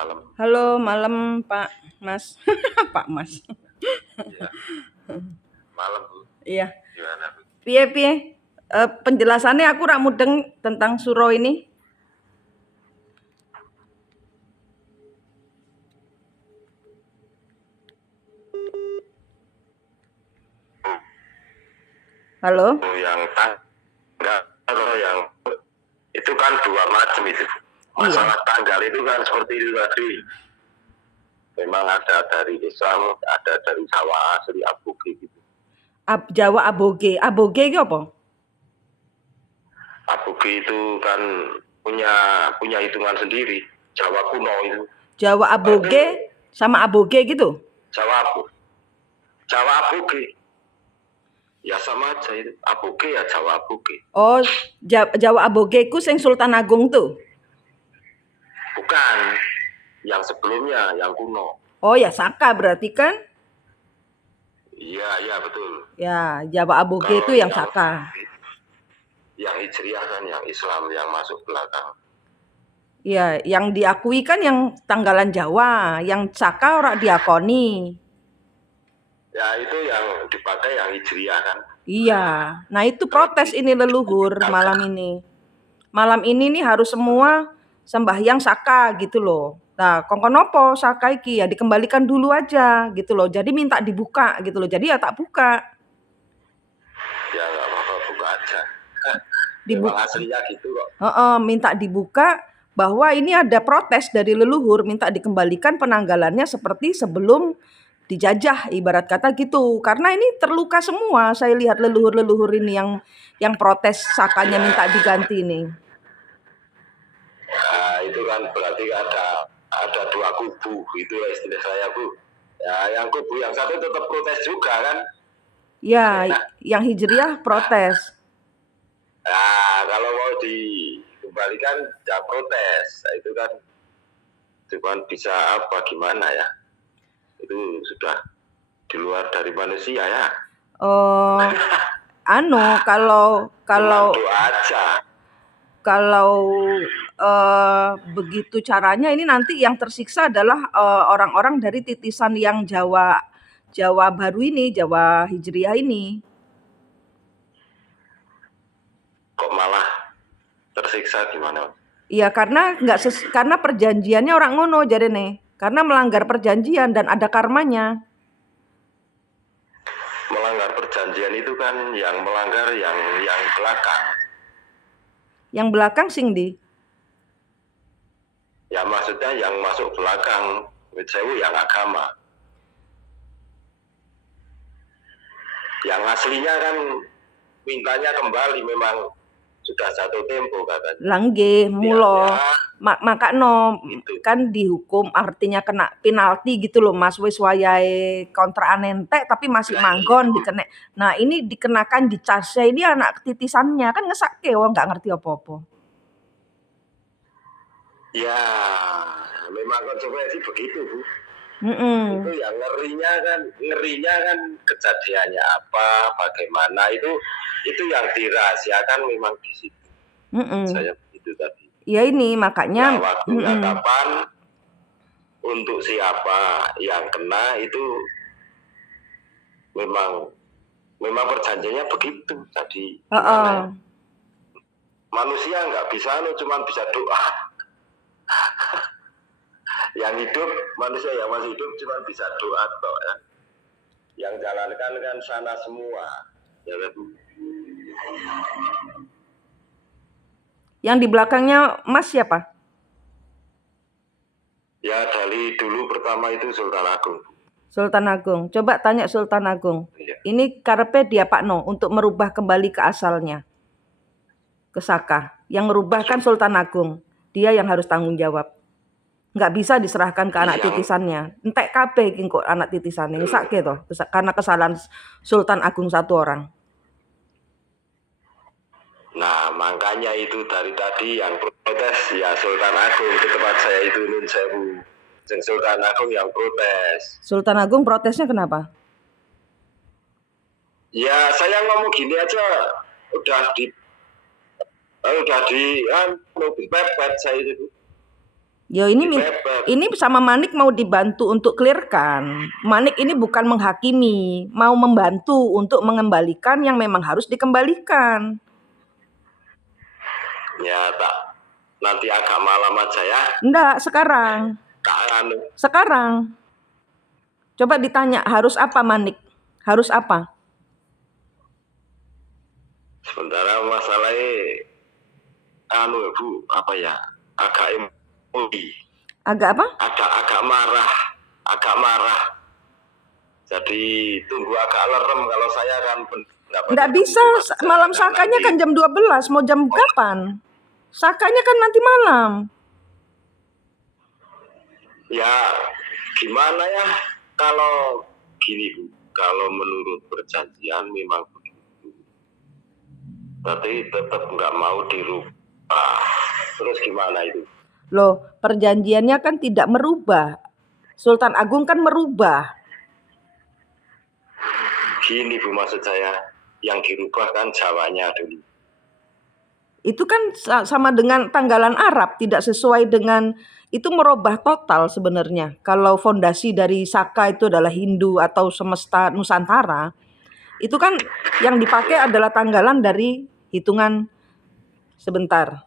malam. Halo, malam Pak Mas. Pak Mas. Iya, malam Bu. Iya. Gimana Bu? Piye? Penjelasannya aku rak mudeng tentang suro ini. Halo? Yang tanggal atau yang itu kan dua macam itu. Iya. Masalah tanggal itu kan seperti itu tadi. Memang ada dari Islam, ada dari Jawa asli Aboge gitu. Jawa Aboge. Aboge itu apa? Aboge itu kan punya hitungan sendiri. Jawa kuno itu. Jawa Aboge sama Aboge gitu? Jawa Aboge. Ya sama aja itu. Aboge ya Jawa Aboge. Oh, Jawa Aboge ku sing Sultan Agung tuh? Bukan. Yang sebelumnya, yang kuno. Oh ya, Saka berarti kan? Iya betul. Ya, Jawa Aboge itu yang Saka. Yang Hijriah kan yang Islam yang masuk belakang. Iya, yang diakui kan yang tanggalan Jawa, yang Saka ora diakoni. Ya itu yang dipakai yang Hijriah kan. Iya, nah itu protes ini leluhur malam ini. Malam ini nih harus semua sembahyang Saka gitu loh. Nah, kongkon opo Saka iki ya dikembalikan dulu aja gitu loh. Jadi minta dibuka gitu loh. Jadi ya tak buka. Ya nggak apa-apa buka aja. Dibuka. Memang aslinya gitu kok. Minta dibuka bahwa ini ada protes dari leluhur minta dikembalikan penanggalannya seperti sebelum dijajah ibarat kata gitu. Karena ini terluka semua. Saya lihat leluhur-leluhur ini yang protes Sakanya minta diganti nih. Nah, itu kan berarti ada dua kubu itu istilah saya Bu. Ya yang kubu yang satu tetap protes juga kan. Ya, yang Hijriah protes. Nah, kalau mau dikembalikan ya protes. Nah, itu kan cuman bisa apa gimana ya. Itu sudah di luar dari manusia ya. Kalau doa aja. Kalau begitu caranya ini nanti yang tersiksa adalah orang-orang dari titisan yang Jawa baru ini, Jawa Hijriah ini. Kok malah tersiksa gimana? Iya, karena perjanjiannya orang ngono jarene. Karena melanggar perjanjian dan ada karmanya. Melanggar perjanjian itu kan yang melanggar yang belakang. Yang belakang sing di? Ya maksudnya yang masuk belakang, sewu yang agama. Yang aslinya kan mintanya kembali memang sudah jatuh tempo katanya. Langge, mulo. Ya, Makanya gitu. kan dihukum artinya kena penalti gitu loh Mas, wis wayahe kontrakan entek tapi masih manggon dikenek. Nah, ini dikenakan di casnya ini anak titisannya kan ngesake wong nggak ngerti apa-apa. Ya, memang konsekuensi begitu Bu. Mm-mm. Itu yang ngerinya kan kejadiannya apa, bagaimana itu yang dirahasiakan memang di situ. Saya begitu tadi. Ya ini makanya. Ya, waktunya kapan, untuk siapa yang kena itu memang perjanjiannya begitu tadi. Manusia nggak bisa, cuma bisa doa. Yang hidup, manusia yang masih hidup cuma bisa doa toh ya. Yang jalankan kan sana semua. Ya, yang di belakangnya Mas siapa? Ya dari dulu pertama itu Sultan Agung. Sultan Agung. Coba tanya Sultan Agung. Ya. Ini karepe dia Pak No untuk merubah kembali ke asalnya. Ke Saka. Yang merubah kan Sultan Agung. Dia yang harus tanggung jawab. Nggak bisa diserahkan ke anak titisannya. Entek kabeh iki kok anak titisannya. Ngesake toh karena kesalahan Sultan Agung satu orang. Nah, makanya itu dari tadi yang protes ya Sultan Agung ke tempat saya itu Nun Sewu. Sultan Agung yang protes. Sultan Agung protesnya kenapa? Ya saya ngomong gini aja udah di pepet saya itu. Yo ini sama Manik mau dibantu untuk clearkan. Manik ini bukan menghakimi, mau membantu untuk mengembalikan yang memang harus dikembalikan. Ya tak, nanti agak malam aja ya. Enggak, sekarang. Sekarang. Coba ditanya, harus apa Manik? Harus apa? Sementara masalahnya Bu, apa ya? Agak emosi. Agak apa? Agak marah. Jadi tunggu agak lerem kalau saya kan enggak bisa, malam sakanya kan jam 12, mau jam kapan? Sakanya kan nanti malam. Ya, gimana ya? Kalau gini Bu, kalau menurut perjanjian memang begitu. Tapi tetap nggak mau dirubah. Terus gimana itu? Loh, perjanjiannya kan tidak merubah. Sultan Agung kan merubah. Gini Bu, maksud saya, yang dirubah kan Jawanya dulu. Itu kan sama dengan tanggalan Arab, tidak sesuai dengan, itu merubah total sebenarnya. Kalau fondasi dari Saka itu adalah Hindu atau semesta Nusantara, itu kan yang dipakai adalah tanggalan dari hitungan. Sebentar.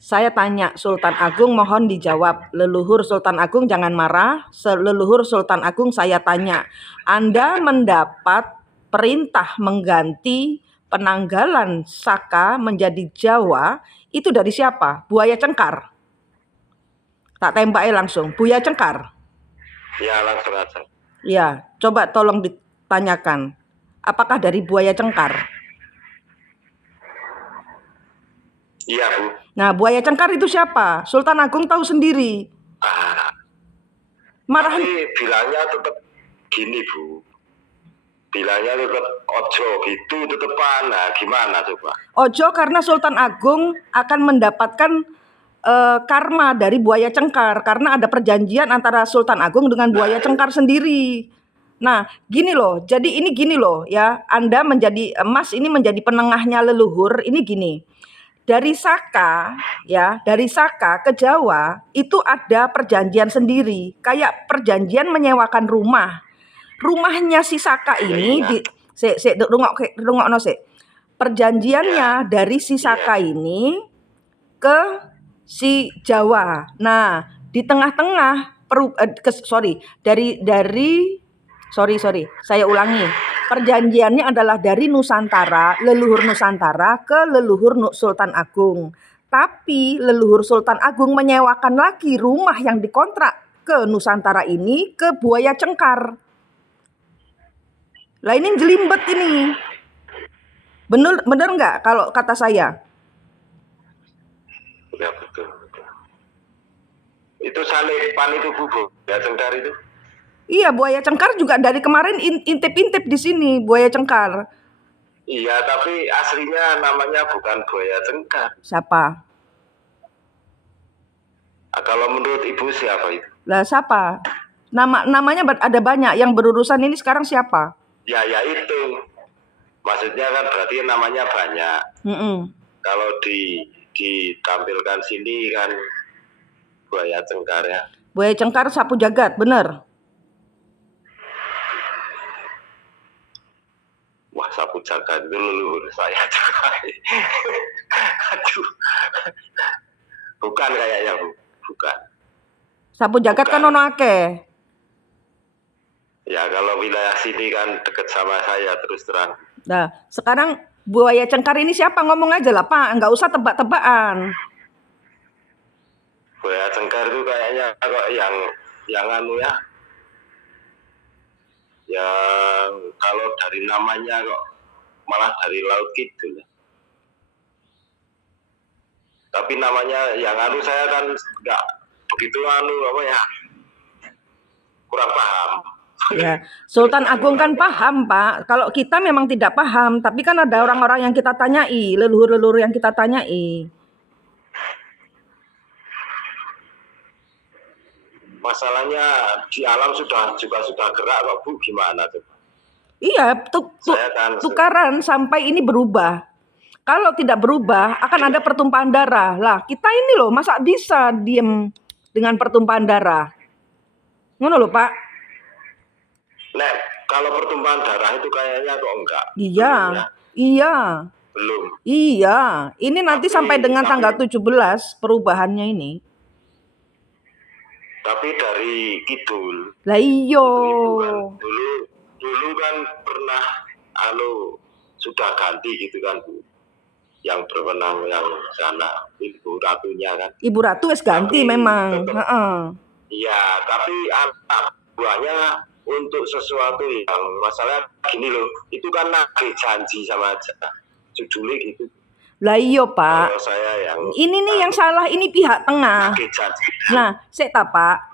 Saya tanya Sultan Agung, mohon dijawab. Leluhur Sultan Agung jangan marah. Leluhur Sultan Agung saya tanya, Anda mendapat perintah mengganti penanggalan Saka menjadi Jawa, itu dari siapa? Buaya Cengkar. Tak tembaknya langsung. Buaya Cengkar. Ya, langsung aja. Ya, coba tolong ditanyakan. Apakah dari Buaya Cengkar? Iya Bu. Nah, Buaya Cengkar itu siapa? Sultan Agung tahu sendiri. Marah. Tapi bilangnya tetap gini Bu. Bilangnya tetap ojo gitu, tetepan. Nah, gimana coba? Ojo karena Sultan Agung akan mendapatkan karma dari Buaya Cengkar karena ada perjanjian antara Sultan Agung dengan Buaya Cengkar sendiri. Nah, gini loh. Jadi ini gini loh ya. Anda menjadi Mas ini menjadi penengahnya leluhur. Ini gini. Dari Saka ya, dari Saka ke Jawa itu ada perjanjian sendiri. Kayak perjanjian menyewakan rumah. Rumahnya si Saka ini rungokno sik. Perjanjiannya dari si Saka ini ke si Jawa. Nah, di tengah-tengah saya ulangi. Perjanjiannya adalah dari Nusantara, leluhur Nusantara ke leluhur Sultan Agung. Tapi leluhur Sultan Agung menyewakan lagi rumah yang dikontrak ke Nusantara ini ke Buaya Cengkar. Lah ini jelimbet ini. Bener nggak kalau kata saya? Ya betul. Itu salipan itu Bu, Buaya Cengkar itu. Iya, Buaya Cengkar juga dari kemarin intip-intip di sini, Buaya Cengkar. Iya, tapi aslinya namanya bukan Buaya Cengkar. Siapa? Kalau menurut Ibu siapa itu? Lah siapa? Namanya ada banyak. Yang berurusan ini sekarang siapa? Ya itu. Maksudnya kan berarti namanya banyak. Kalau ditampilkan sini kan Buaya Cengkar ya. Buaya Cengkar sapu jagat, bener? Wah, sapu jagat itu leluhur saya. Aduh. Bukan kayaknya Bu, bukan. Sapu jagat kan ono akeh. Ya kalau wilayah sini kan deket sama saya terus terang. Nah, sekarang Buaya Cengkar ini siapa? Ngomong aja lah Pak, nggak usah tebak-tebakan. Buaya Cengkar itu kayaknya kok yang anu ya. Yang kalau dari namanya kok malah dari laut gitu. Tapi namanya yang anu saya kan nggak begitu anu apa ya, kurang paham. Ya, Sultan Agung kan paham Pak. Kalau kita memang tidak paham, tapi kan ada orang-orang yang kita tanyai, leluhur-leluhur yang kita tanyai. Masalahnya di alam sudah gerak kok Bu, gimana tuh? Iya, tukaran sampai ini berubah. Kalau tidak berubah akan ada pertumpahan darah. Lah, kita ini loh masa bisa diem dengan pertumpahan darah. Ngono lho, Pak. Nek kalau pertumpahan darah itu kayaknya kok enggak. Iya. Belum ya? Iya. Belum. Iya. Ini nanti sampai dengan tanggal 17 perubahannya ini. Tapi dari kidul. Lah iyo. Kan, dulu kan pernah sudah ganti gitu kan Bu. Yang berwenang yang sana Ibu Ratunya kan. Ibu Ratu wis ganti tapi memang. Iya, tapi anak buahnya untuk sesuatu yang masalah gini loh, itu kan nagih janji sama aja. Judulnya gitu. Lah iya Pak. Kalau saya yang ini nih yang salah ini pihak tengah. Nah,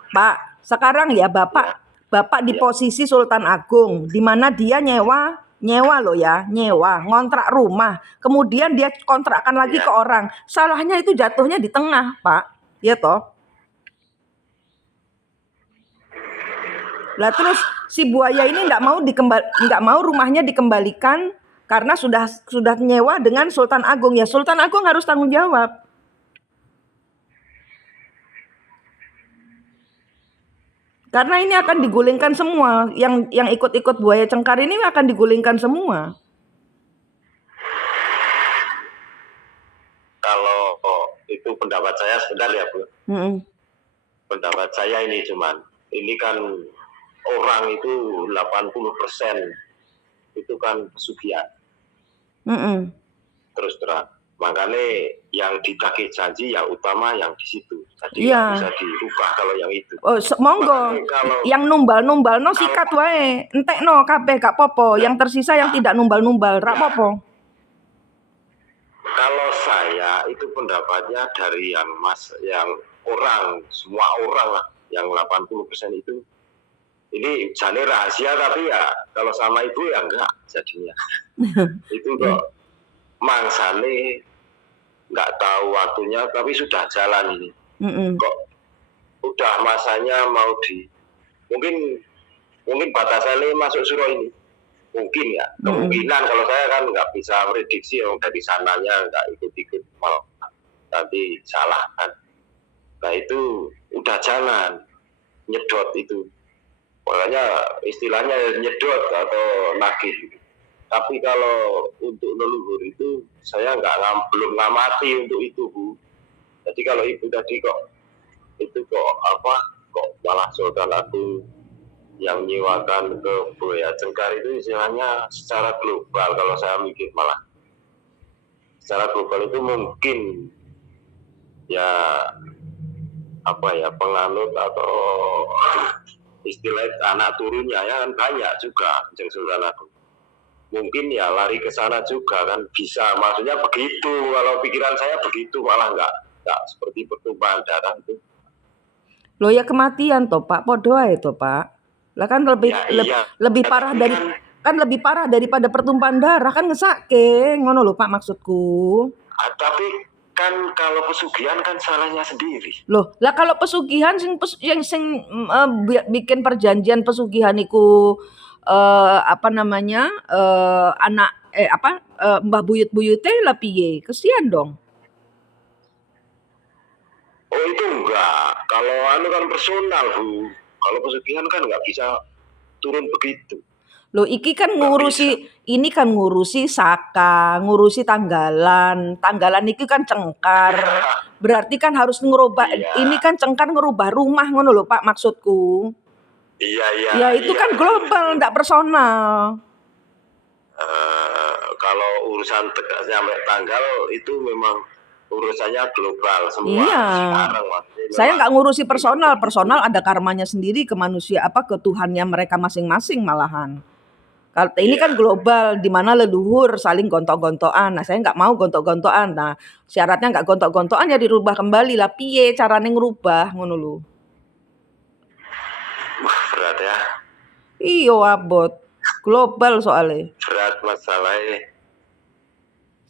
Pak, sekarang ya Bapak di posisi Sultan Agung, di mana dia nyewa loh ya, ngontrak rumah, kemudian dia kontrakkan lagi ke orang. Salahnya itu jatuhnya di tengah, Pak. Ya toh? Lah terus si buaya ini nggak mau rumahnya dikembalikan karena sudah nyewa dengan Sultan Agung. Ya Sultan Agung harus tanggung jawab. Karena ini akan digulingkan semua. Yang ikut-ikut buaya cengkar ini akan digulingkan semua. Kalau itu pendapat saya sebentar ya Bu. Pendapat saya ini ini kan orang itu 80% itu kan pesugihan. Terus terang. Makanya yang ditagih janji yang utama yang di situ. Jadi bisa dirubah kalau yang itu. Oh, monggo. Yang numbal-numbal no sikat wae. Entekno kabeh gak popo. Yang tersisa yang tidak numbal-numbal rak popo. Kalau saya itu pendapatnya dari yang orang, semua orang lah yang 80% itu ini jane rahasia tapi ya kalau sama ibu ya enggak jadinya. Itu kok mangsane nggak tahu waktunya tapi sudah jalan ini. Kok udah masanya mau mungkin batasannya masuk suruh ini. Mungkin ya, kemungkinan kalau saya kan nggak bisa prediksi dari sananya nggak ikut-ikut malah nanti salah kan. Nah itu udah jalan nyedot itu. Makanya istilahnya nyedot atau nagih. Tapi kalau untuk leluhur itu saya belum ngamati untuk itu Bu. Jadi kalau ibu tadi kok malah Sultan Agung yang nyewakan ke buaya cengkar itu istilahnya secara global kalau saya mikir malah secara global itu mungkin ya penganut atau istilah anak turunnya ya kan banyak juga Sultan Agung. Mungkin ya lari ke sana juga kan bisa, maksudnya begitu. Kalau pikiran saya begitu malah enggak seperti pertumpahan darah itu. Loh ya kematian toh Pak, podo ae toh Pak. Lah kan lebih parah lebih parah daripada pertumpahan darah kan ngesake, ngono lho Pak maksudku. Tapi kan kalau pesugihan kan salahnya sendiri. Loh, lah kalau pesugihan yang bikin perjanjian pesugihan iku Mbah Buyut-buyute lah piye? Kesian dong. Oh itu enggak. Kalau kan personal Bu. Kalau pesugihan kan enggak bisa turun begitu. Loh iki kan ngurusi saka, ngurusi tanggalan. Tanggalan iki kan cengkar. Berarti kan harus ngerubah ini kan cengkar ngerubah rumah ngono lho Pak maksudku. Iya. Ya itu kan global, enggak personal. Kalau urusan sampai tanggal itu memang urusannya global semua. Iya. Saya nggak ngurusi personal ada karmanya sendiri ke manusia ke Tuhannya mereka masing-masing malahan. Kalau ini kan global di mana leluhur saling gontok-gontokan. Nah, saya nggak mau gontok-gontokan. Nah, syaratnya nggak gontok-gontokan ya dirubah kembali lah. Piye carane ngerubah ngono lho. Berat ya. Iya abot. Global soalnya. Berat masalahnya.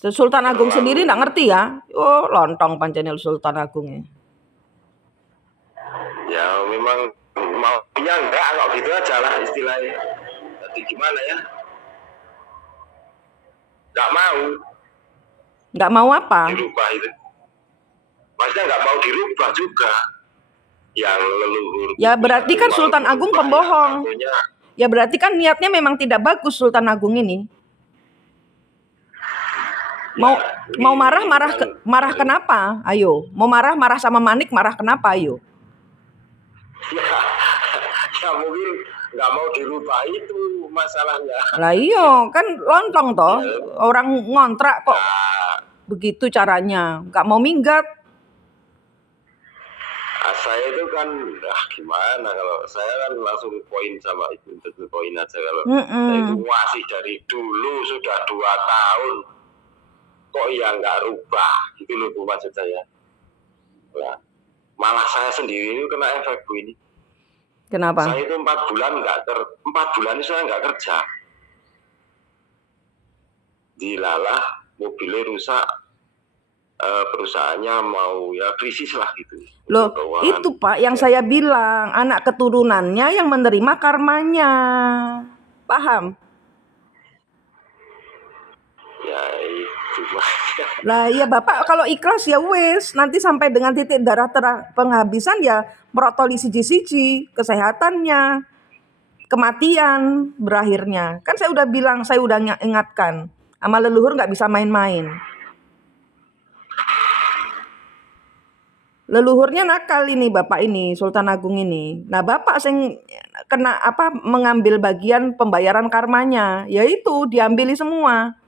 Sultan Agung sendiri nggak ngerti ya. Oh, lontong pancen Sultan Agung ya. Ya memang maunya enggak kok gitu aja lah istilahnya. Jadi gimana ya? Nggak mau apa? dirubah itu. Maksudnya nggak mau dirubah juga. yang leluhur. Ya berarti kan Sultan Agung pembohong. Ya berarti kan niatnya memang tidak bagus Sultan Agung ini. Mau marah kenapa? Ayo, mau marah sama Manik, marah kenapa? Ayo. Ya mungkin nggak mau dirubah itu masalahnya. Lah iya, kan lontong toh. Orang ngontrak kok begitu caranya, nggak mau minggat. Saya itu kan, gimana kalau saya kan langsung poin sama itu, poin aja kalau saya itu masih dari dulu sudah 2 tahun kok ya nggak rubah gitu loh Bu, maksud saya. Nah, malah saya sendiri itu kena efek Bu ini. Kenapa? Saya itu 4 bulan 4 bulan itu saya nggak kerja. Dilalah mobilnya rusak, perusahaannya mau ya krisis lah gitu. Loh, itu Pak yang saya bilang, anak keturunannya yang menerima karmanya. Paham? Ya itu Pak. Lah iya Bapak kalau ikhlas ya wes, nanti sampai dengan titik darah penghabisan ya merotoli siji-siji, kesehatannya, kematian berakhirnya. Kan saya udah bilang, saya udah ingatkan, sama leluhur nggak bisa main-main. Leluhurnya nakal ini Bapak ini, Sultan Agung ini. Nah Bapak sing kena mengambil bagian pembayaran karmanya, yaitu diambili semua.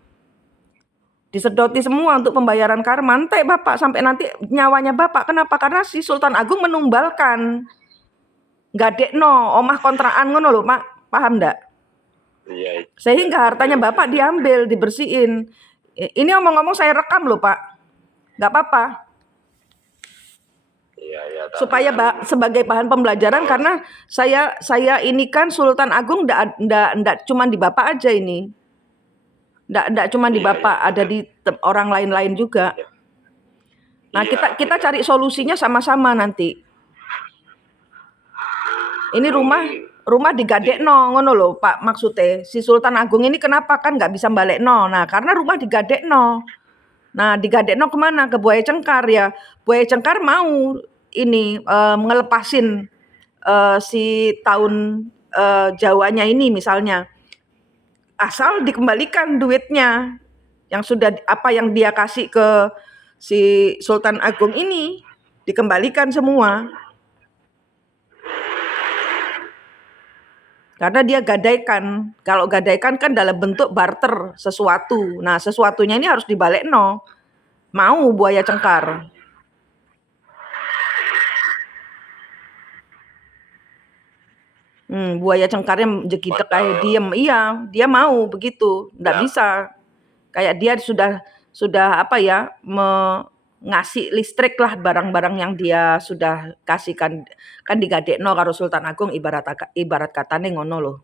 Disedoti semua untuk pembayaran karma. Nanti Bapak sampai nanti nyawanya Bapak. Kenapa? Karena si Sultan Agung menumbalkan. Gadekno omah kontrakan ngono lho, Pak. Paham ndak? Iya. Sehingga hartanya Bapak diambil, dibersihin. Ini omong-omong saya rekam loh, Pak. Nggak apa-apa. Ya, supaya sebagai bahan pembelajaran karena saya ini kan Sultan Agung ndak cuma di Bapak aja ini. Ndak cuma di Bapak, ada di orang lain-lain juga. Nah, kita cari solusinya sama-sama nanti. Ini rumah digadekno ngono lho, Pak, maksudnya. Si Sultan Agung ini kenapa kan nggak bisa balekno? Nah, karena rumah digadekno. Nah, digadekno kemana? Ke Buaya Cengkar ya. Buaya Cengkar mau ini ngelepasin si tahun Jawanya ini misalnya. Asal dikembalikan duitnya yang sudah yang dia kasih ke si Sultan Agung ini, dikembalikan semua. Karena dia gadaikan. Kalau gadaikan kan dalam bentuk barter sesuatu. Nah, sesuatunya ini harus dibalekno. Mau Buaya Cengkar. Buaya Cengkarnya jegitek kayak diem. Iya, dia mau begitu. Nggak bisa. Kayak dia sudah ngasih listrik lah barang-barang yang dia sudah kasihkan. Kan digadekno karo Sultan Agung ibarat katane ngono loh.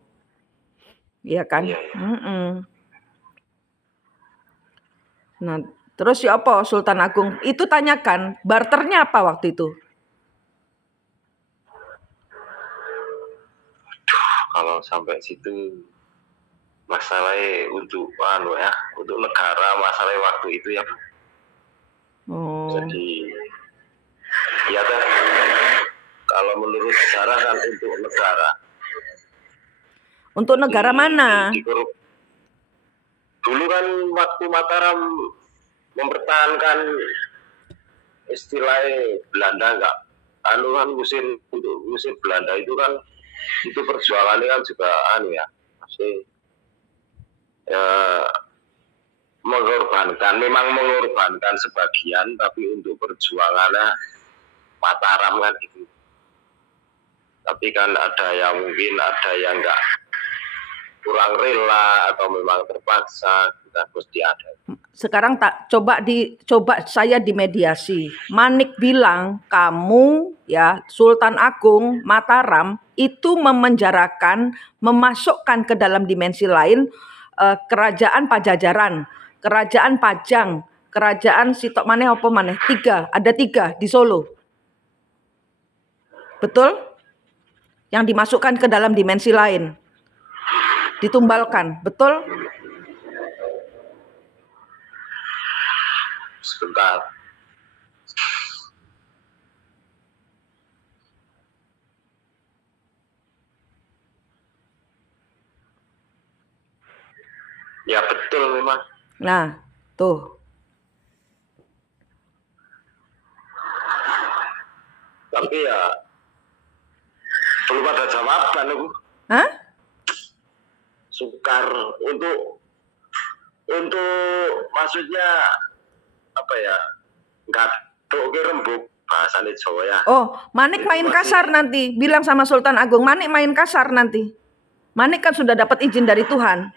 Iya kan? Nah, terus ya apa Sultan Agung? Itu tanyakan, barternya apa waktu itu? Kalau sampai situ masalahnya untuk negara masalahnya waktu itu ya. Jadi ya kan kalau menurut sejarah kan untuk negara. Untuk negara mana? Dulu kan waktu Mataram mempertahankan istilahnya Belanda enggak ngusir Belanda itu kan itu perjuangannya kan juga mengorbankan sebagian tapi untuk perjuangannya Mataram kan gitu. Tapi kan ada yang mungkin ada yang enggak kurang rela atau memang terpaksa kita mesti ada. Sekarang coba saya dimediasi. Manik bilang kamu ya Sultan Agung Mataram itu memenjarakan, memasukkan ke dalam dimensi lain kerajaan Pajajaran, kerajaan Pajang, kerajaan Sitok maneh apa maneh? 3, ada 3 di Solo. Betul? Yang dimasukkan ke dalam dimensi lain. Ditumbalkan, betul? Sebentar. Nah, tuh. Tapi ya belum ada jawaban aku. Hah? Sukar untuk maksudnya apa ya? Enggak rembuk bahasane Jawa ya. Oh, Manik main kasar nanti. Bilang sama Sultan Agung, Manik main kasar nanti. Manik kan sudah dapat izin dari Tuhan.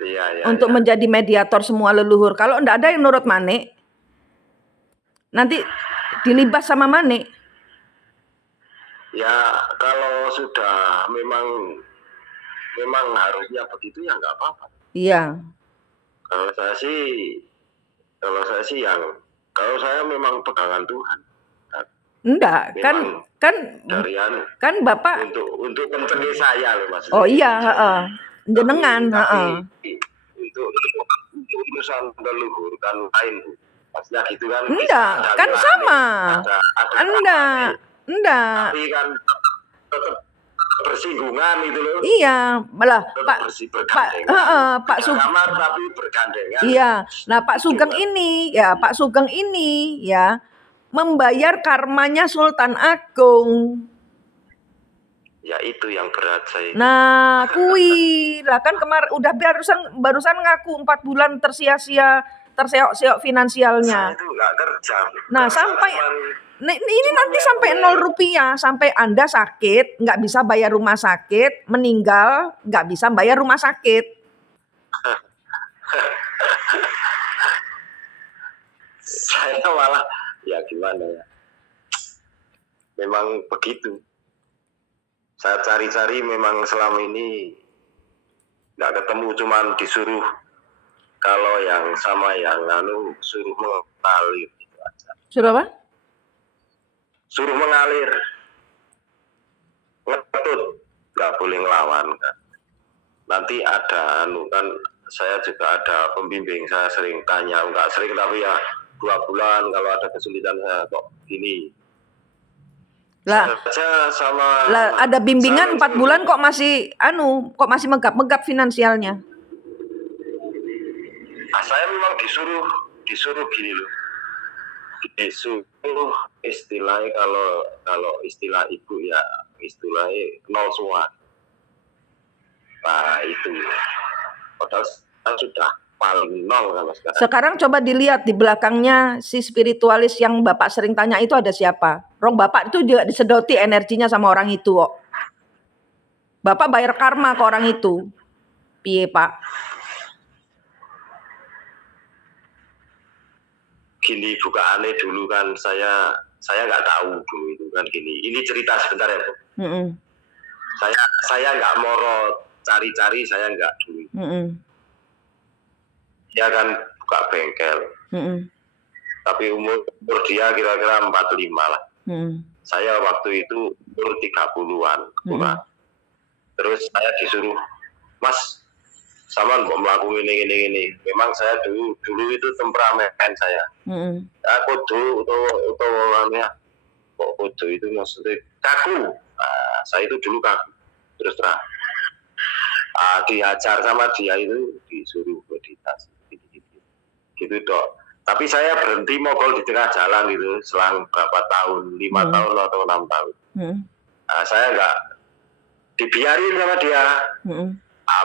Iya, untuk menjadi mediator semua leluhur. Kalau enggak ada yang nurut Manik, nanti dilibas sama Manik. Ya, kalau sudah memang harusnya begitu ya nggak apa-apa. Iya. Kalau saya memang pegangan Tuhan. Enggak, kan Bapak untuk kencengnya saya loh maksudnya. Oh iya, jenengan, untuk urusan leluhur kan lain. Maksudnya gitu kan. Enggak, kan sama. Enggak. Tapi kan tetap bersinggungan itu loh. Iya, malah Pak Sugeng. Tapi bergandengan. Iya. Nah, Pak Sugeng ini ya membayar karmanya Sultan Agung. Ya itu yang berat saya. Nah, kui lah kan kemarin udah barusan ngaku 4 bulan terseok-seok finansialnya. Saya itu nggak kerja. Nah, ini nanti sampai 0 rupiah, sampai Anda sakit, nggak bisa bayar rumah sakit, meninggal, nggak bisa bayar rumah sakit. Saya malah, ya gimana ya, memang begitu. Saya cari-cari memang selama ini nggak ketemu, cuman disuruh kalau yang sama yang suruh mengalir gitu aja. Suruh apa? Suruh mengalir, ngetut, nggak boleh ngelawan kan. Nanti ada kan, saya juga ada pembimbing, saya sering tanya, nggak sering tapi ya 2 bulan kalau ada kesulitan saya kok gini. Lah ada bimbingan 4 bulan kok masih megap finansialnya. Saya memang disuruh gini loh. Disuruh istilahnya kalau istilah ibu ya istilahnya 0 semua. Nah itu padahal sudah paling 0 kalau sekarang. Sekarang coba dilihat di belakangnya si spiritualis yang Bapak sering tanya itu ada siapa? Rong Bapak itu juga disedoti energinya sama orang itu kok. Bapak bayar karma ke orang itu. Piye Pak? Gini bukaannya dulu kan saya nggak tahu dulu itu kan gini. Ini cerita sebentar ya Bu. Saya nggak moro cari-cari, saya nggak dulu. Dia kan buka bengkel. Tapi umur dia kira-kira 45 lah. Saya waktu itu umur 30-an. Terus saya disuruh, Mas, sama kok melakukan ini. Memang saya dulu itu temperamen saya. Kudu kok kudu itu maksudnya kaku. Saya itu dulu kaku. Terus terang. Diajar sama dia itu disuruh meditasi. Gitu dok. Tapi saya berhenti mogol di tengah jalan gitu selang berapa tahun, 5 tahun atau 6 tahun. Saya nggak dibiarin sama dia.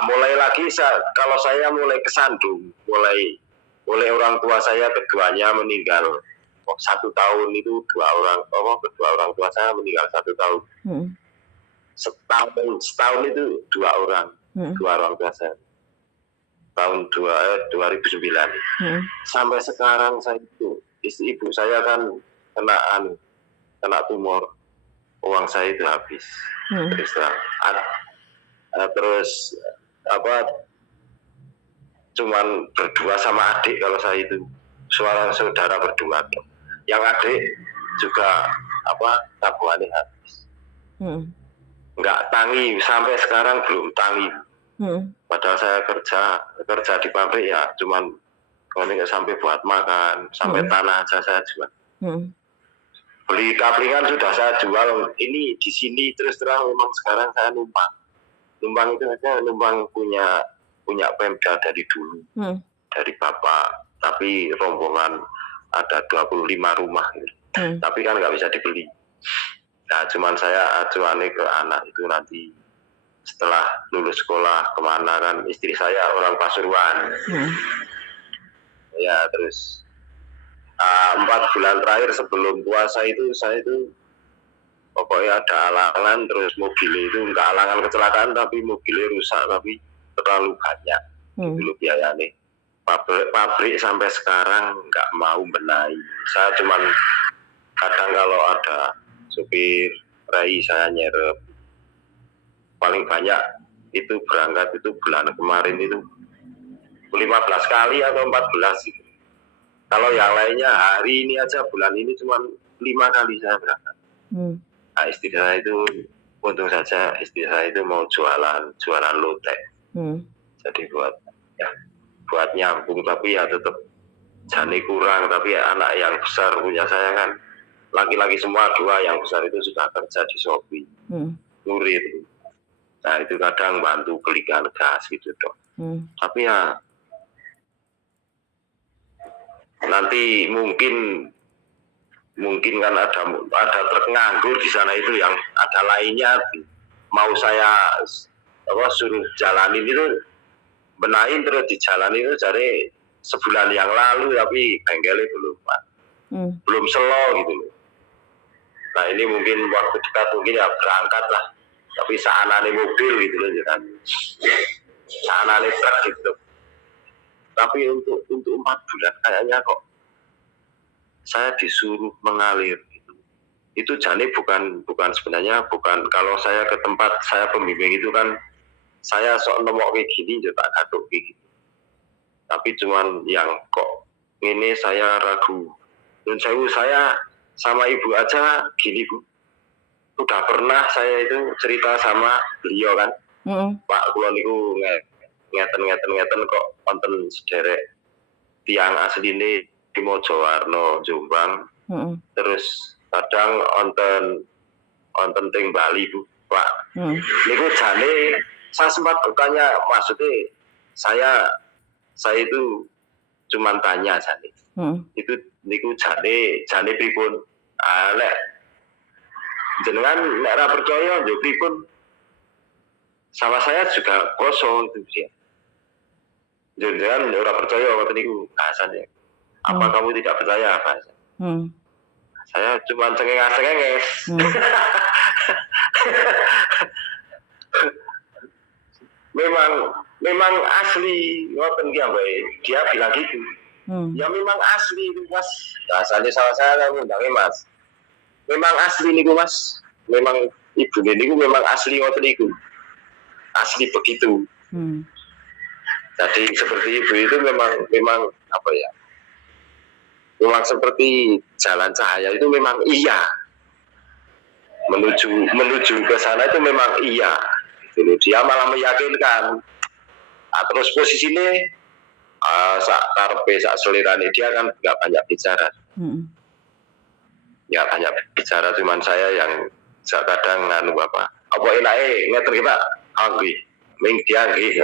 Mulai lagi kalau saya mulai kesandung, mulai orang tua saya keduanya meninggal. 1 tahun itu kedua orang tua saya meninggal 1 tahun. Setahun itu 2 orang, 2 orang tua saya. Tahun 2009. Sampai sekarang saya itu ibu saya kan kena tumor, uang saya itu habis. Terus cuman berdua sama adik kalau saya itu saudara berdua. Yang adik juga tabungannya habis. Nggak tangi sampai sekarang belum tangi. Padahal saya kerja di pabrik ya cuman nggak sampai buat makan, sampai tanah aja saya jual. Beli kaplingan sudah saya jual. Ini di sini terus terang memang sekarang saya numpang itu aja, numpang punya punya Pemda dari dulu, dari Bapak, tapi rombongan ada 25 rumah gitu. Tapi kan nggak bisa dibeli. Nah, cuman saya acuannya ke anak itu nanti setelah lulus sekolah kemana, kan istri saya orang Pasuruan. Ya, terus 4 bulan terakhir sebelum puasa itu saya itu pokoknya ada alangan, terus mobilnya itu nggak alangan kecelakaan tapi mobilnya rusak, tapi terlalu banyak dulu biayanya. Pabrik sampai sekarang nggak mau benahi. Saya cuman kadang kalau ada supir rai saya nyerep, paling banyak itu berangkat itu bulan kemarin itu 15 kali atau 14 gitu. Kalau yang lainnya hari ini aja, bulan ini cuma 5 kali saya berangkat. Nah, istri saya itu untung saja istri saya itu mau jualan lotek. Jadi buat nyambung, tapi ya tetap jani kurang. Tapi ya anak yang besar punya saya kan laki-laki semua, 2 yang besar itu sudah kerja di Shopee, Nurit. Nah, itu kadang bantu belikan gas gitu dok. Tapi ya nanti mungkin kan ada truk nganggur di sana itu, yang ada lainnya mau saya suruh jalanin itu, benahin terus dijalanin itu dari sebulan yang lalu, tapi bengkelnya belum selo gitu loh. Nah, ini mungkin waktu dekat mungkin ya berangkat lah, tapi saanane mobil gitu loh kan, saanane truk gitu. Tapi untuk 4 bulan kayaknya kok saya disuruh mengalir gitu. Itu jane bukan sebenarnya bukan, kalau saya ke tempat saya pembimbing itu kan saya sok nemok kayak gini ya tak gaduh gitu. Tapi cuman yang kok ini saya ragu. Dan saya sama ibu aja gini Bu, udah pernah saya itu cerita sama beliau kan, Pak kula niku ngeten kok wonten sederek tiang asline di Mojowarno Jombang, terus kadang wonten teng Bali Bu Pak. Niku jane saya sempat bertanya, maksudnya saya itu cuman tanya jane. Itu niku jane pripun? Lek jenengan nek ora percaya yo pripun? Sama saya juga kosong itu dia. Jangan ora percaya ngoten niku bahasane. Apa kamu tidak percaya apa? Saya cuma cengenges. memang asli ngoten ki ambae. Dia bilang gitu. Ya memang asli itu Mas. Bahasanya sama saya ngundangnya Mas. Memang asli niku Mas. Memang ibu niku memang asli ngoten niku. Asli begitu. Jadi seperti ibu itu memang apa ya? Memang seperti jalan cahaya itu memang iya. Menuju ke sana itu memang iya. Gitu. Dia malah meyakinkan. Terus posisinya sak karepe sak selirane dia kan nggak banyak bicara. Ya banyak bicara, cuman saya yang kadang nganu apa enake ngeten kita nggih ming dia nggih.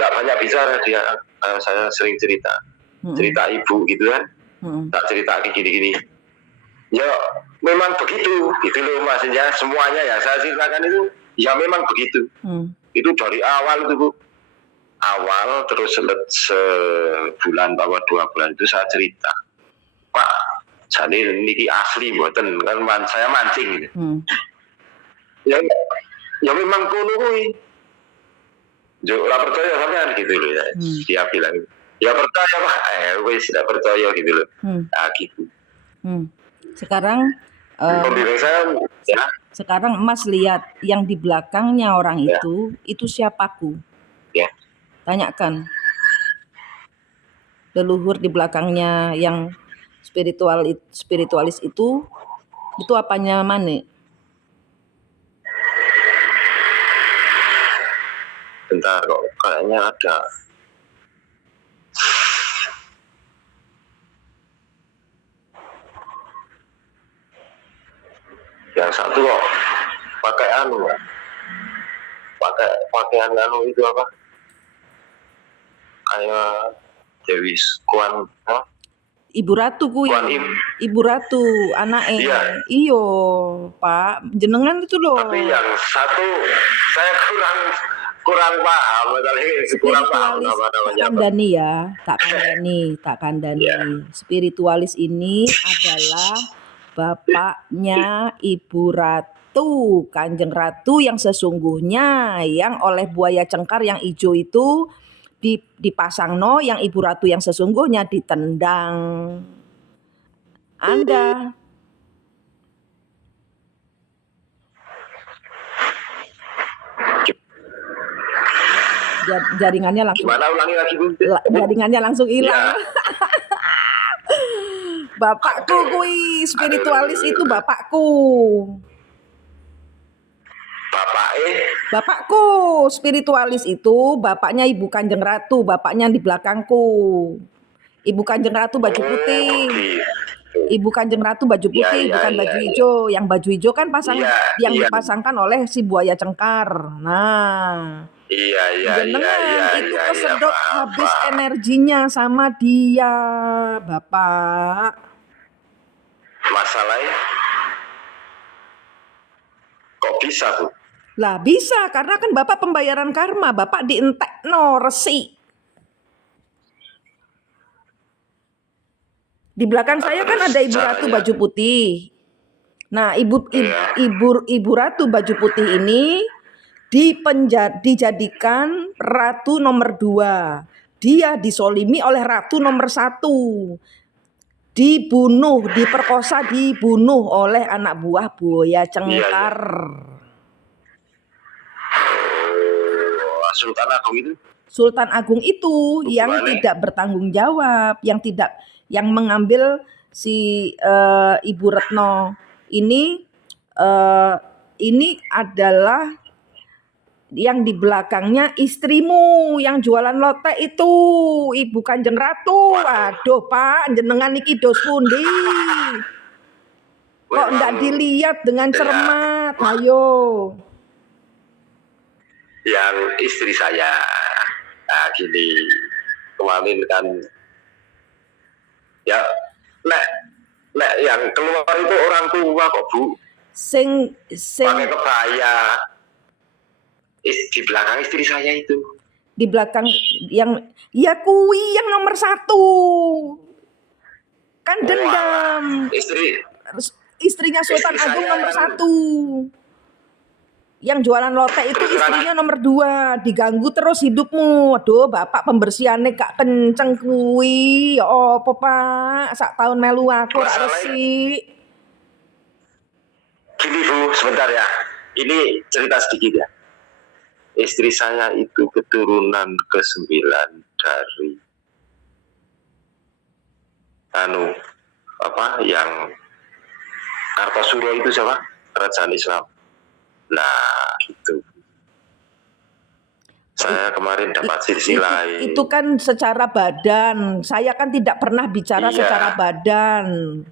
Nggak banyak bicara dia, saya sering cerita ibu gitu kan, tak cerita gini ya memang begitu gitu loh maksudnya. Semuanya ya saya ceritakan itu ya memang begitu. Itu dari awal itu Bu, awal terus sebulan bahwa 2 bulan itu saya cerita, Pak jadi niki asli mboten kan, saya mancing gitu. Ya memang kono kuwi. Jo ora percaya sampean gitu loh ya. Dia bilang, "Ya percaya Pak." Wis tidak percaya gitu loh. Nah, gitu. Sekarang pembimbing saya ya. Sekarang Mas lihat yang di belakangnya orang itu siapaku? Ya. Tanyakan. Leluhur di belakangnya yang spiritualis itu apanya Mane? Bentar kok kayaknya ada. Yang satu kok pakai pakaian itu apa? Kayak Dewi Kuan, Ibu Ratu kuwi. Kuan Im. Ibu Ratu, anake. Iya. Iyo, Pak. Jenengan itu loh. Tapi yang satu saya kurang paham, kurang paham Spiritualis tak namanya. kandani ya, tak kandani. Iya. Spiritualis ini adalah bapaknya Ibu Ratu, Kanjeng Ratu yang sesungguhnya, yang oleh buaya cengkar yang hijau itu dipasangno, yang Ibu Ratu yang sesungguhnya ditendang. Anda jaringannya langsung Gimana ulangi lagi, Bu? jaringannya langsung hilang. Ya. Bapakku kui spiritualis itu bapakku. Bapakku spiritualis itu bapaknya Ibu Kanjeng Ratu, bapaknya di belakangku. Ibu Kanjeng Ratu baju putih. Ibu Kanjeng Ratu baju putih, bukan baju hijau. Yang baju hijau kan yang dipasangkan oleh si buaya cengkar. Nah, jenengan itu kesedot habis energinya sama dia, Bapak. Masalahnya kok bisa, Bu? Lah bisa, karena kan Bapak pembayaran karma, Bapak dientekno resi. Di belakang saya kan ada Ibu Ratu baju putih. Nah, Ibu Ratu baju putih ini dijadikan ratu nomor 2. Dia disolimi oleh ratu nomor 1. Diperkosa, dibunuh oleh anak buah buaya cengkar. Sultan Agung itu? Sultan Agung itu yang tidak bertanggung jawab, yang mengambil si Ibu Retno ini adalah yang di belakangnya istrimu yang jualan lotek itu, Ibu Kanjeng Ratu. Waduh, Pak, jenengan niki dos pundi? Kok ndak dilihat dengan cermat? Ayo. Yang istri saya, nah gini, kemarin kan, ya, nek yang keluar itu orang tua kok, Bu. Sing pakai kebaya. Di belakang istri saya itu. Di belakang yang kui yang nomor 1. Kan dendam. Istrinya Sultan Agung nomor 1. Yang jualan lotek itu istrinya nomor 2. Diganggu terus hidupmu. Aduh, Bapak pembersihannya gak kenceng kui. Apa, Pak? Sak tahun melu aku rak resik. Gini, Bu, sebentar ya. Ini cerita sedikit ya. Istri saya itu keturunan ke-9 dari yang Kartosuro itu siapa? Kerajaan Islam. Nah, itu. Saya kemarin dapat silsilah. Itu kan secara badan. Saya kan tidak pernah bicara secara badan.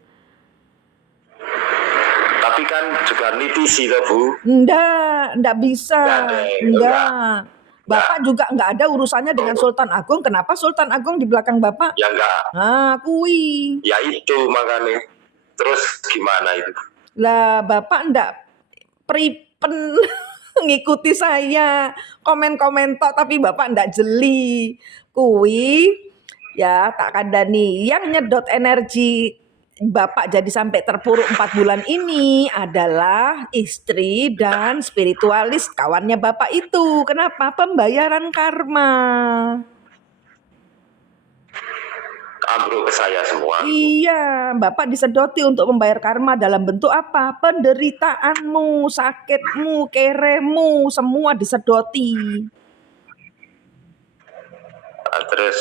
Tapi kan juga nitisi loh, Bu. Enggak bisa. Enggak. Bapak juga enggak ada urusannya dengan Sultan Agung. Kenapa Sultan Agung di belakang Bapak? Ya enggak. Kui. Ya itu makanya. Terus gimana itu? Lah, Bapak enggak pripen ngikuti saya. Komen-komen tok tapi Bapak enggak jeli. Kui ya tak kandani yang nyedot energi Bapak jadi sampai terpuruk 4 bulan ini adalah istri dan spiritualis kawannya Bapak itu. Kenapa? Pembayaran karma. Ambruk ke saya semua. Iya, Bapak disedoti untuk membayar karma dalam bentuk apa? Penderitaanmu, sakitmu, keremu, semua disedoti. Terus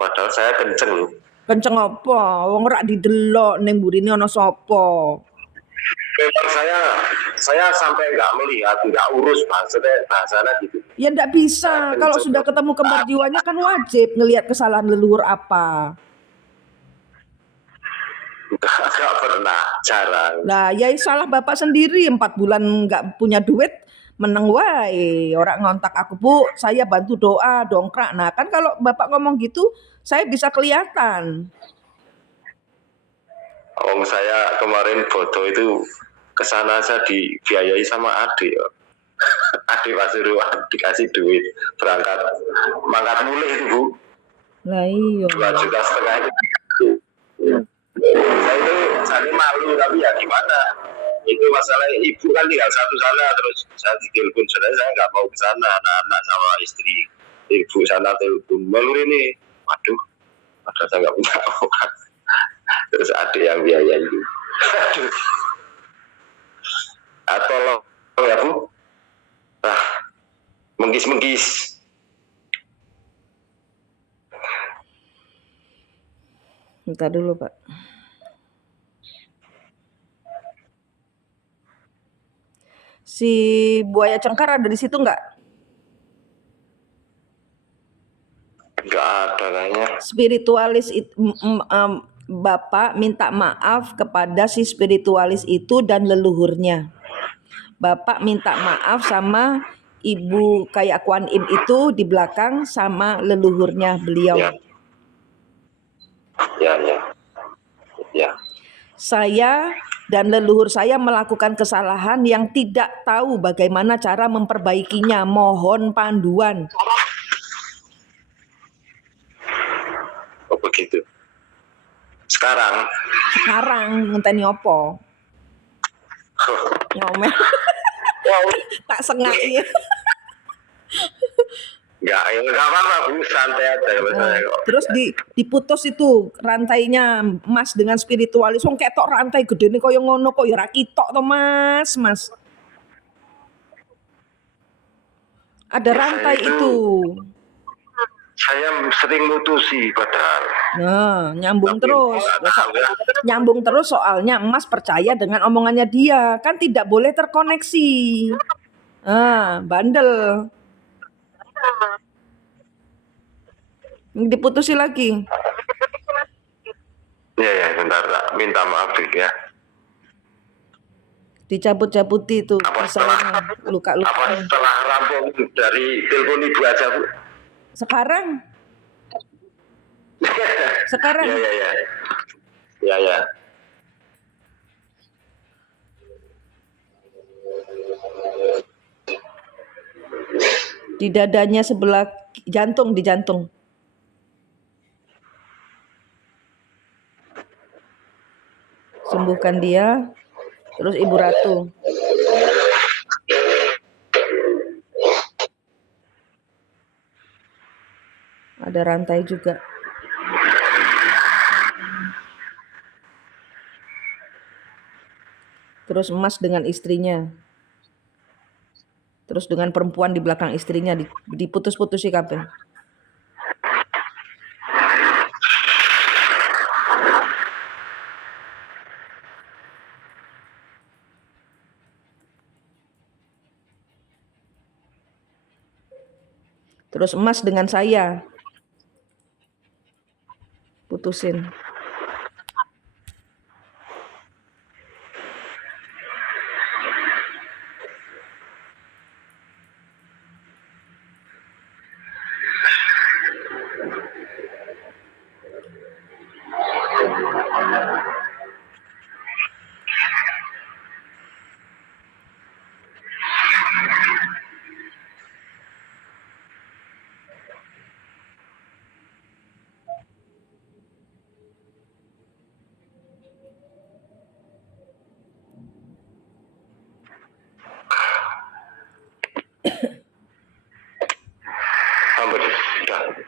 padahal saya kenceng loh. Kenceng apa? Wong rak didelok ning mburine ana sapa? Memang saya sampai enggak melihat, enggak urus bahasanya gitu. Ya enggak bisa. Kalau sudah ketemu kembar jiwanya kan wajib ngelihat kesalahan leluhur apa. Enggak pernah, jarang. Nah, ya salah Bapak sendiri 4 bulan enggak punya duit. meneng wae, orang ngontak aku, Bu, saya bantu doa, dongkrak. Nah kan kalau Bapak ngomong gitu, saya bisa kelihatan. Saya kemarin foto itu kesana aja dibiayai sama adik. Adik Pasuruan dikasih duit berangkat mangkat mulai itu Bu, Lah iya. 2,5 juta saya malu tapi ya gimana, itu masalah ibu kan tinggal satu sana, terus saya ditelepon, sebenarnya saya nggak mau ke sana, anak-anak sama istri, ibu sana telepon malu ini, waduh padahal saya nggak punya uang, terus adik yang biayain. Atau ya Bu, menggis-menggis. Minta dulu, Pak. Si buaya cengkar ada di situ nggak? Nggak ada kayaknya. Spiritualis Bapak minta maaf kepada si spiritualis itu dan leluhurnya. Bapak minta maaf sama ibu kayak Kuan Im itu di belakang sama leluhurnya beliau. Ya. Saya dan leluhur saya melakukan kesalahan yang tidak tahu bagaimana cara memperbaikinya. Mohon panduan. Oh begitu. Sekarang ngenteni opo? Ngomel. Tak sengaknya. Enggak apa-apa Bu, santai aja. Terus diputus itu rantainya Mas dengan spiritualis. Wong ketok rantai gedene kaya ngono kok ya ra kitok to Mas. Ada rantai itu. Saya sering mutusi padahal. Nah, nyambung terus soalnya Mas percaya dengan omongannya dia. Kan tidak boleh terkoneksi. Bandel. Diputusi lagi. Ya, bentar, minta maaf ya. Dicabut-cabuti itu luka-luka. Apa setelah rampung dari telepon ibu aja Bu? Sekarang. Ya. Di dadanya sebelah jantung, di jantung. Sembuhkan dia. Terus Ibu Ratu. Ada rantai juga. Terus Mas dengan istrinya. Terus dengan perempuan di belakang istrinya diputus-putusi kabeh. Terus Mas dengan saya putusin.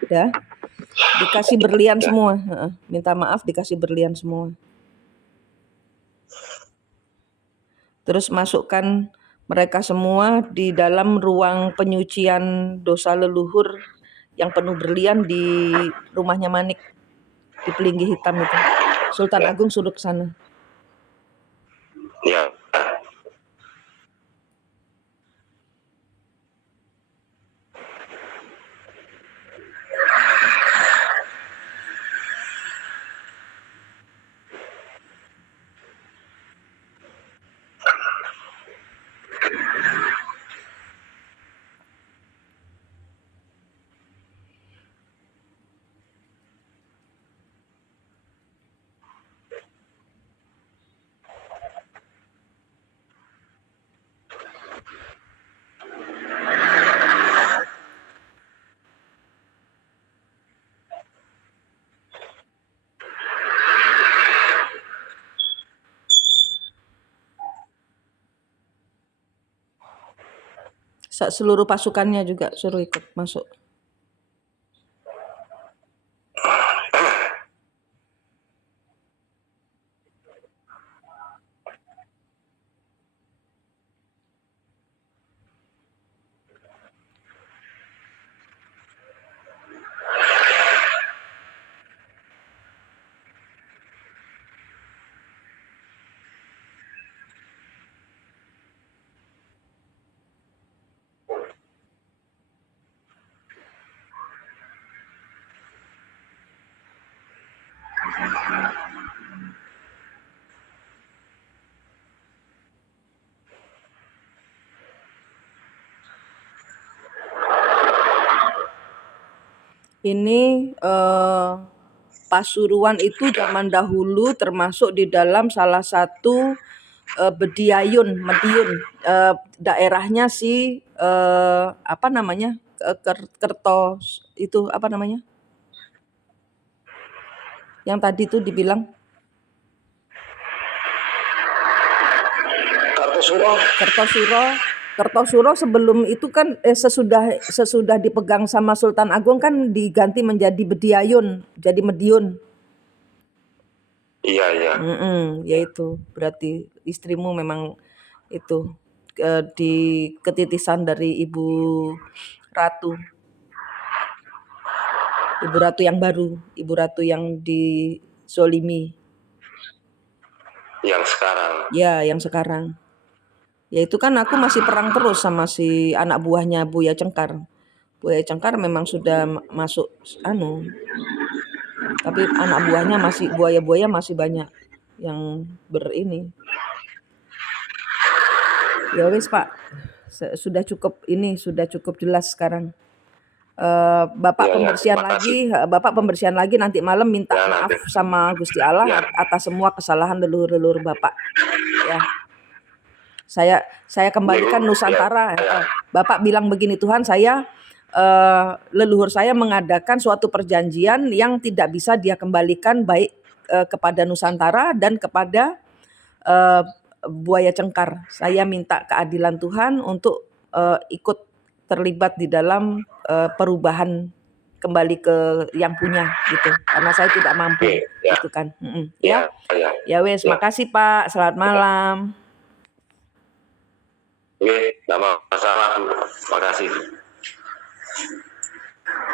Udah. Dikasih berlian semua. Minta maaf dikasih berlian semua. Terus masukkan mereka semua di dalam ruang penyucian dosa leluhur yang penuh berlian di rumahnya Manik. Di Pelinggi Hitam itu. Sultan Agung suruh ke sana. Ya. seluruh pasukannya juga suruh ikut masuk. Ini Pasuruan itu zaman dahulu termasuk di dalam salah satu Mediun. Daerahnya si apa namanya? Kerto itu apa namanya? Yang tadi tuh dibilang Kertosuro sebelum itu kan sesudah dipegang sama Sultan Agung kan diganti menjadi Bediayun, jadi Mediun. Iya. Yaitu berarti istrimu memang itu di ketitisan dari Ibu Ratu yang baru, Ibu Ratu yang dizolimi. Yang sekarang. Ya, yang sekarang. Ya itu kan aku masih perang terus sama si anak buahnya Buya Cengkar. Buya Cengkar memang sudah masuk tapi anak buahnya buaya masih banyak yang berini. Ya wis Pak, sudah cukup jelas sekarang. Bapak pembersihan lagi nanti malam minta maaf sama Gusti Allah atas semua kesalahan leluhur Bapak. Ya. Saya kembalikan Nusantara. Bapak bilang begini, Tuhan, saya leluhur saya mengadakan suatu perjanjian yang tidak bisa dia kembalikan baik kepada Nusantara dan kepada Buaya Cengkar. Saya minta keadilan Tuhan untuk ikut terlibat di dalam perubahan kembali ke yang punya gitu, karena saya tidak mampu gitu kan. Ya wes, makasih Pak, selamat malam. Oke, tidak masalah. Makasih.